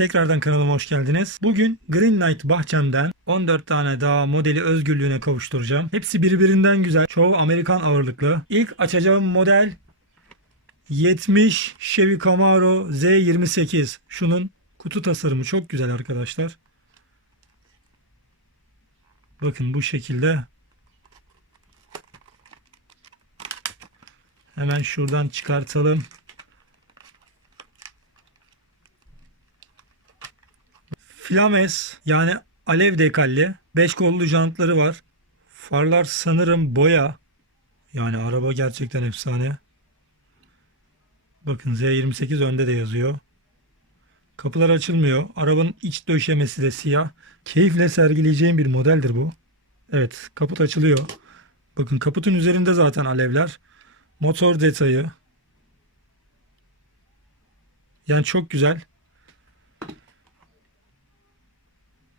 Tekrardan kanalıma hoş geldiniz. Bugün Green Knight bahçemden 14 tane daha modeli özgürlüğüne kavuşturacağım. Hepsi birbirinden güzel. Çoğu Amerikan ağırlıklı. İlk açacağım model 70 Chevy Camaro Z28. Şunun kutu tasarımı çok güzel arkadaşlar. Bakın bu şekilde. Hemen şuradan çıkartalım. Flames yani alev dekalli. 5 kollu jantları var. Farlar sanırım boya. Yani araba gerçekten efsane. Bakın Z28 önde de yazıyor. Kapılar açılmıyor. Arabanın iç döşemesi de siyah. Keyifle sergileyeceğim bir modeldir bu. Evet kaput açılıyor. Bakın kaputun üzerinde zaten alevler. Motor detayı. Yani çok güzel.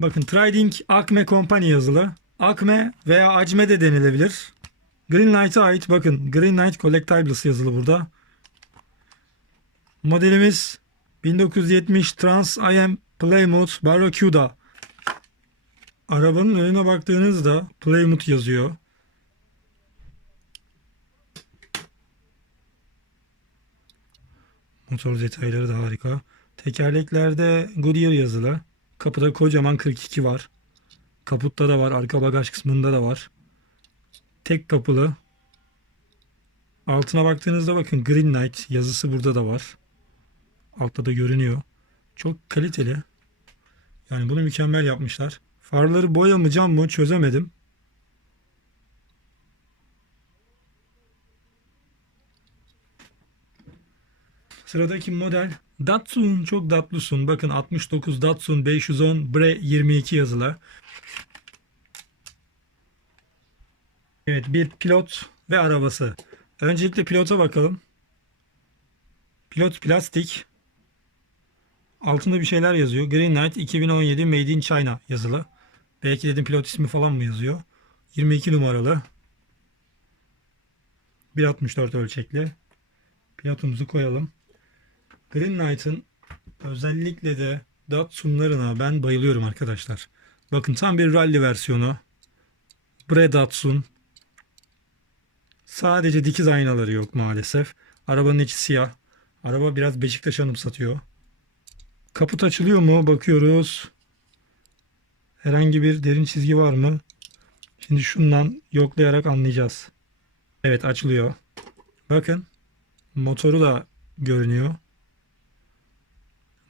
Bakın Trading Acme Company yazılı. Acme veya Acme de denilebilir. Green Knight'a ait bakın Green Knight Collectibles yazılı burada. Modelimiz 1970 Trans Am Plymouth Barracuda. Arabanın önüne baktığınızda Plymouth yazıyor. Motor detayları da harika. Tekerleklerde Goodyear yazılı. Kapıda kocaman 42 var. Kaputta da var. Arka bagaj kısmında da var. Tek kapılı. Altına baktığınızda bakın Green Knight yazısı burada da var. Altta da görünüyor. Çok kaliteli. Yani bunu mükemmel yapmışlar. Farları boya mı cam mı çözemedim. Sıradaki model Datsun çok tatlısun. Bakın 69 Datsun 510 Bre 22 yazılı. Evet bir pilot ve arabası. Öncelikle pilota bakalım. Pilot plastik. Altında bir şeyler yazıyor. Green Knight 2017 Made in China yazılı. Belki dedim pilot ismi falan mı yazıyor. 22 numaralı. 1.64 ölçekli. Pilotumuzu koyalım. Green Knight'ın özellikle de Datsun'larına ben bayılıyorum arkadaşlar. Bakın tam bir rally versiyonu. Bre Datsun. Sadece dikiz aynaları yok maalesef. Arabanın içi siyah. Araba biraz Beşiktaş anımsatıyor. Kaput açılıyor mu? Bakıyoruz. Herhangi bir derin çizgi var mı? Şimdi şundan yoklayarak anlayacağız. Evet açılıyor. Bakın. Motoru da görünüyor.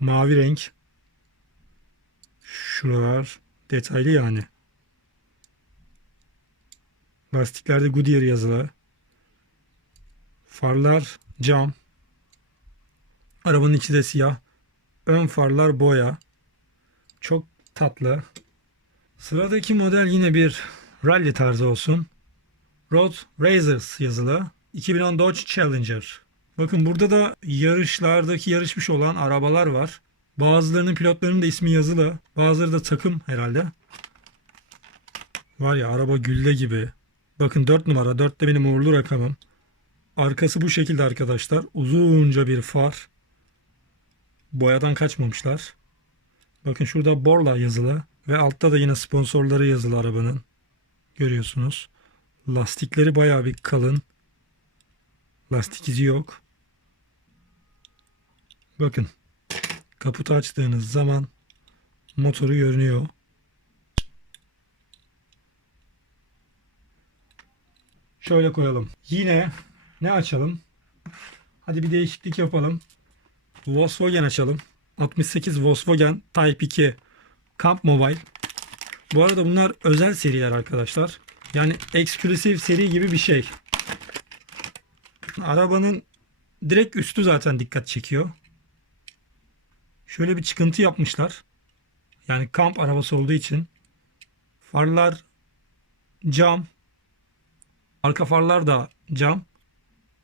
Mavi renk. Şuralar detaylı yani. Lastiklerde Goodyear yazılı. Farlar cam. Arabanın içi de siyah. Ön farlar boya. Çok tatlı. Sıradaki model yine bir rally tarzı olsun. Road Racers yazılı. 2010 Dodge Challenger. Bakın burada da yarışlardaki yarışmış olan arabalar var. Bazılarının pilotlarının da ismi yazılı. Bazıları da takım herhalde. Var ya araba gülle gibi. Bakın 4 numara. 4 de benim uğurlu rakamım. Arkası bu şekilde arkadaşlar. Uzunca bir far. Boyadan kaçmamışlar. Bakın şurada Borla yazılı. Ve altta da yine sponsorları yazılı arabanın. Görüyorsunuz. Lastikleri bayağı bir kalın. Lastik izi yok. Bakın. Kaputu açtığınız zaman motoru görünüyor. Şöyle koyalım. Yine ne açalım? Hadi bir değişiklik yapalım. Volkswagen açalım. 68 Volkswagen Type 2 Camp Mobile. Bu arada bunlar özel seriler arkadaşlar. Yani eksklusif seri gibi bir şey. Arabanın direkt üstü zaten dikkat çekiyor. Şöyle bir çıkıntı yapmışlar. Yani kamp arabası olduğu için. Farlar cam. Arka farlar da cam.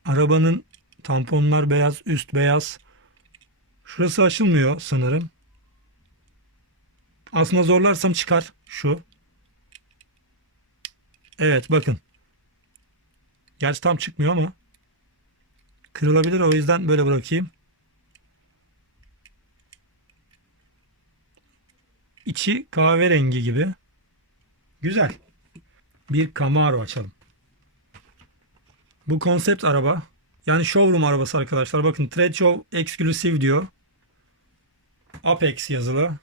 Arabanın tamponlar beyaz, üst beyaz. Şurası açılmıyor sanırım. Aslında zorlarsam çıkar şu. Evet bakın. Gerçi tam çıkmıyor ama kırılabilir o yüzden böyle bırakayım. İçi kahverengi gibi. Güzel. Bir Camaro açalım. Bu konsept araba. Yani showroom arabası arkadaşlar. Bakın Trade Show Exclusive diyor. Apex yazılı.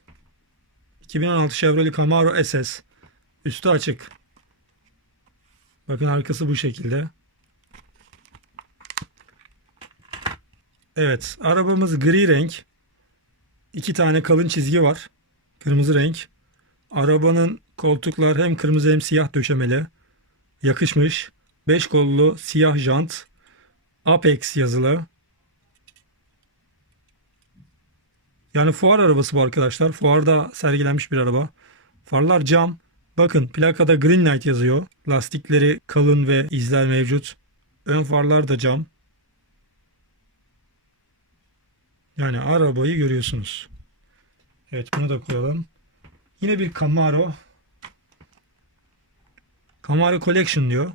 2016 Chevrolet Camaro SS. Üstü açık. Bakın arkası bu şekilde. Evet, arabamız gri renk. İki tane kalın çizgi var. Kırmızı renk. Arabanın koltuklar hem kırmızı hem siyah döşemeli. Yakışmış. 5 kollu siyah jant. Apex yazılı. Yani fuar arabası bu arkadaşlar. Fuarda sergilenmiş bir araba. Farlar cam. Bakın plakada Green Light yazıyor. Lastikleri kalın ve izler mevcut. Ön farlar da cam. Yani arabayı görüyorsunuz. Evet bunu da koyalım. Yine bir Camaro. Camaro Collection diyor.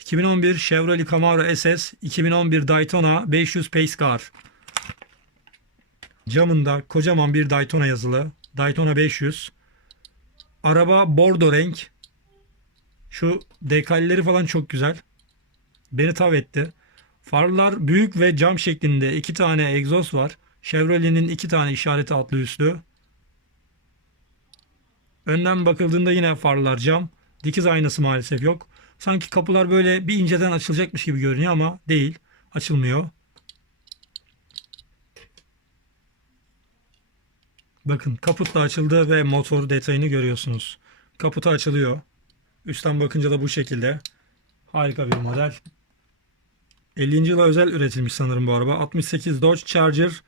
2011 Chevrolet Camaro SS, 2011 Daytona 500 Pace Car. Camında kocaman bir Daytona yazılı. Daytona 500. Araba bordo renk. Şu dekalleri falan çok güzel. Beni tav etti. Farlar büyük ve cam şeklinde iki tane egzoz var. Chevrolet'in iki tane işareti altlı üstlü. Önden bakıldığında yine farlar cam. Dikiz aynası maalesef yok. Sanki kapılar böyle bir inceden açılacakmış gibi görünüyor ama değil. Açılmıyor. Bakın kaput da açıldı ve motor detayını görüyorsunuz. Kaputu açılıyor. Üstten bakınca da bu şekilde. Harika bir model. 50. yıla özel üretilmiş sanırım bu araba. 68 Dodge Charger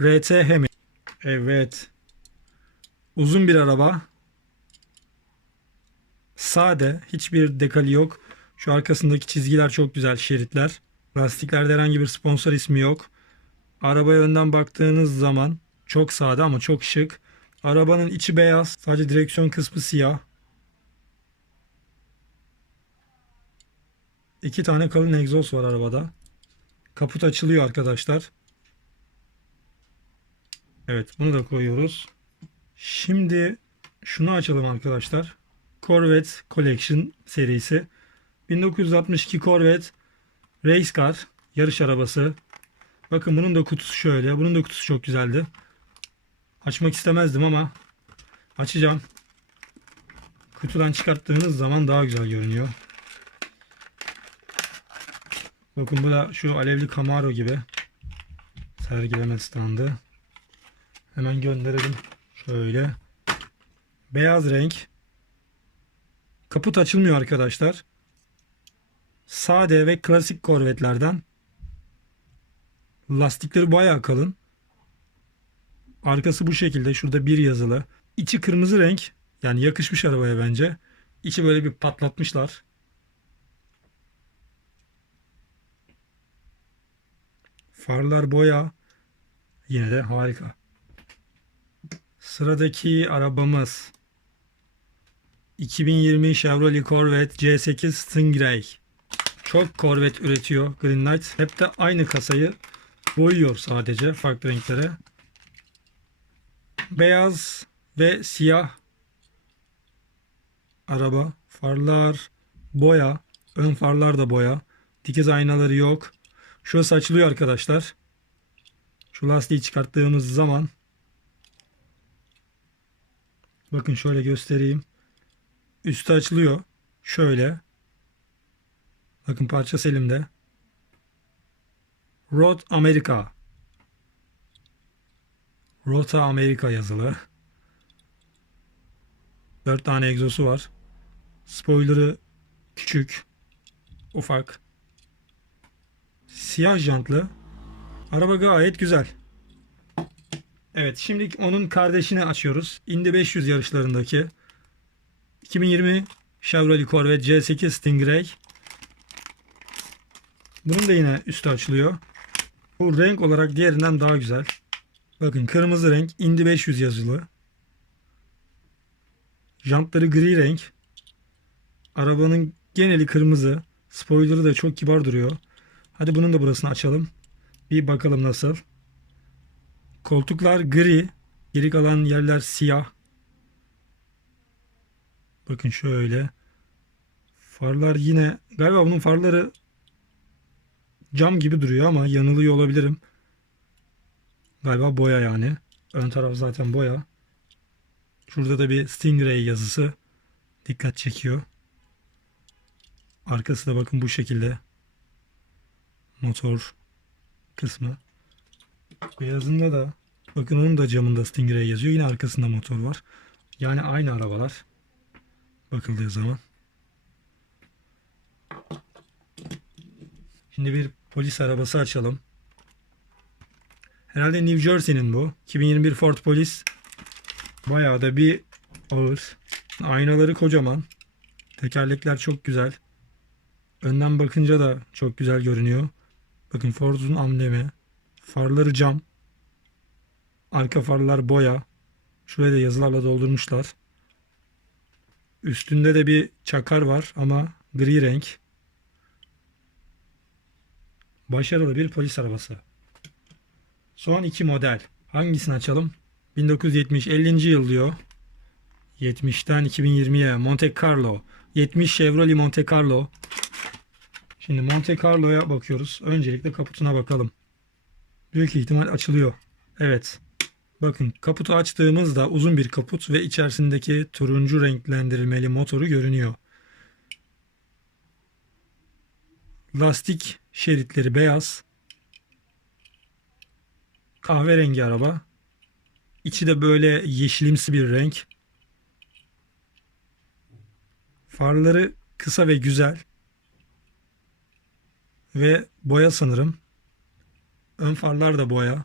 RT Hemi. Evet. Uzun bir araba. Sade. Hiçbir dekali yok. Şu arkasındaki çizgiler çok güzel. Şeritler. Lastiklerde herhangi bir sponsor ismi yok. Arabaya önden baktığınız zaman çok sade ama çok şık. Arabanın içi beyaz. Sadece direksiyon kısmı siyah. İki tane kalın egzoz var arabada. Kaput açılıyor arkadaşlar. Evet bunu da koyuyoruz. Şimdi şunu açalım arkadaşlar. Corvette Collection serisi. 1962 Corvette Race Car yarış arabası. Bakın bunun da kutusu şöyle. Bunun da kutusu çok güzeldi. Açmak istemezdim ama açacağım. Kutudan çıkarttığınız zaman daha güzel görünüyor. Bakın bu da şu alevli Camaro gibi. Sergileme standı. Hemen gönderelim. Şöyle. Beyaz renk. Kaput açılmıyor arkadaşlar. Sade ve klasik korvetlerden. Lastikleri bayağı kalın. Arkası bu şekilde. Şurada bir yazılı. İçi kırmızı renk. Yani yakışmış arabaya bence. İçi böyle bir patlatmışlar. Farlar boya. Yine de harika. Sıradaki arabamız 2020 Chevrolet Corvette C8 Stingray. Çok Corvette üretiyor Green Light. Hep de aynı kasayı boyuyor sadece farklı renklere. Beyaz ve siyah araba. Farlar boya. Ön farlar da boya. Dikiz aynaları yok. Şurası açılıyor arkadaşlar. Şu lastiği çıkarttığımız zaman bakın şöyle göstereyim. Üstü açılıyor. Şöyle. Bakın parça elimde. Road America. Rota Amerika yazılı. 4 tane egzosu var. Spoiler'ı küçük, ufak. Siyah jantlı. Araba gayet güzel. Evet şimdi onun kardeşini açıyoruz. Indy 500 yarışlarındaki 2020 Chevrolet Corvette C8 Stingray. Bunun da yine üstü açılıyor. Bu renk olarak diğerinden daha güzel. Bakın kırmızı renk Indy 500 yazılı. Jantları gri renk. Arabanın geneli kırmızı. Spoiler'ı da çok kibar duruyor. Hadi bunun da burasını açalım. Bir bakalım nasıl. Koltuklar gri. Geri kalan yerler siyah. Bakın şöyle. Farlar yine galiba bunun farları cam gibi duruyor ama yanılıyor olabilirim. Galiba boya yani. Ön taraf zaten boya. Şurada da bir Stingray yazısı dikkat çekiyor. Arkası da bakın bu şekilde. Motor kısmı. Beyazında da bakın onun da camında Stingray yazıyor. Yine arkasında motor var. Yani aynı arabalar. Bakıldığı zaman. Şimdi bir polis arabası açalım. Herhalde New Jersey'nin bu. 2021 Ford Police. Bayağı da bir ağır. Aynaları kocaman. Tekerlekler çok güzel. Önden bakınca da çok güzel görünüyor. Bakın Ford'un amblemi. Farları cam. Arka farlar boya. Şuraya da yazılarla doldurmuşlar. Üstünde de bir çakar var ama gri renk. Başarılı bir polis arabası. Son iki model. Hangisini açalım? 1970 50. yıl diyor. 70'ten 2020'ye Monte Carlo. 70 Chevrolet Monte Carlo. Şimdi Monte Carlo'ya bakıyoruz. Öncelikle kaputuna bakalım. Büyük ihtimal açılıyor. Evet. Bakın kaputu açtığımızda uzun bir kaput ve içerisindeki turuncu renklendirilmeli motoru görünüyor. Lastik şeritleri beyaz. Kahverengi araba. İçi de böyle yeşilimsi bir renk. Farları kısa ve güzel. Ve boya sanırım. Ön farlar da boya.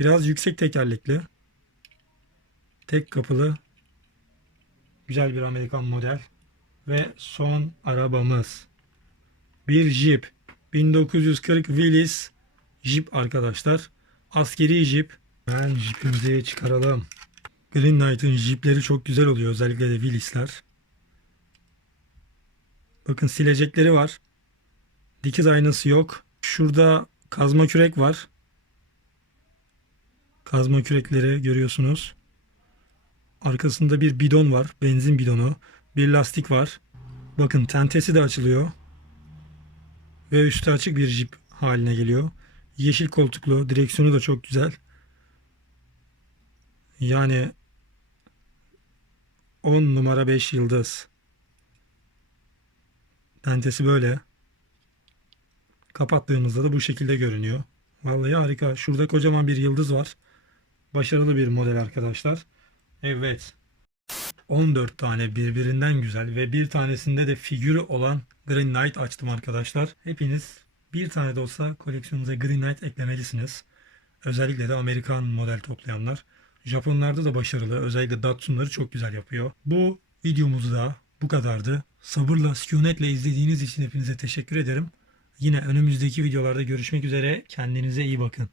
Biraz yüksek tekerlekli. Tek kapılı. Güzel bir Amerikan model. Ve son arabamız. Bir Jeep. 1940 Willys Jeep arkadaşlar. Askeri Jeep. Ben Jeep'imizi çıkaralım. Green Knight'ın Jeep'leri çok güzel oluyor. Özellikle de Willys'ler. Bakın silecekleri var. Dikiz aynası yok. Şurada kazma kürek var. Kazma kürekleri görüyorsunuz. Arkasında bir bidon var. Benzin bidonu. Bir lastik var. Bakın tentesi de açılıyor. Ve üstü açık bir jip haline geliyor. Yeşil koltuklu. Direksiyonu da çok güzel. Yani 10 numara 5 yıldız. Tentesi böyle. Kapattığımızda da bu şekilde görünüyor. Vallahi harika. Şurada kocaman bir yıldız var. Başarılı bir model arkadaşlar. Evet. 14 tane birbirinden güzel ve bir tanesinde de figürü olan Green Knight açtım arkadaşlar. Hepiniz bir tane de olsa koleksiyonunuza Green Knight eklemelisiniz. Özellikle de Amerikan model toplayanlar. Japonlarda da başarılı. Özellikle Datsun'ları çok güzel yapıyor. Bu videomuz da bu kadardı. Sabırla, sükunetle izlediğiniz için hepinize teşekkür ederim. Yine önümüzdeki videolarda görüşmek üzere. Kendinize iyi bakın.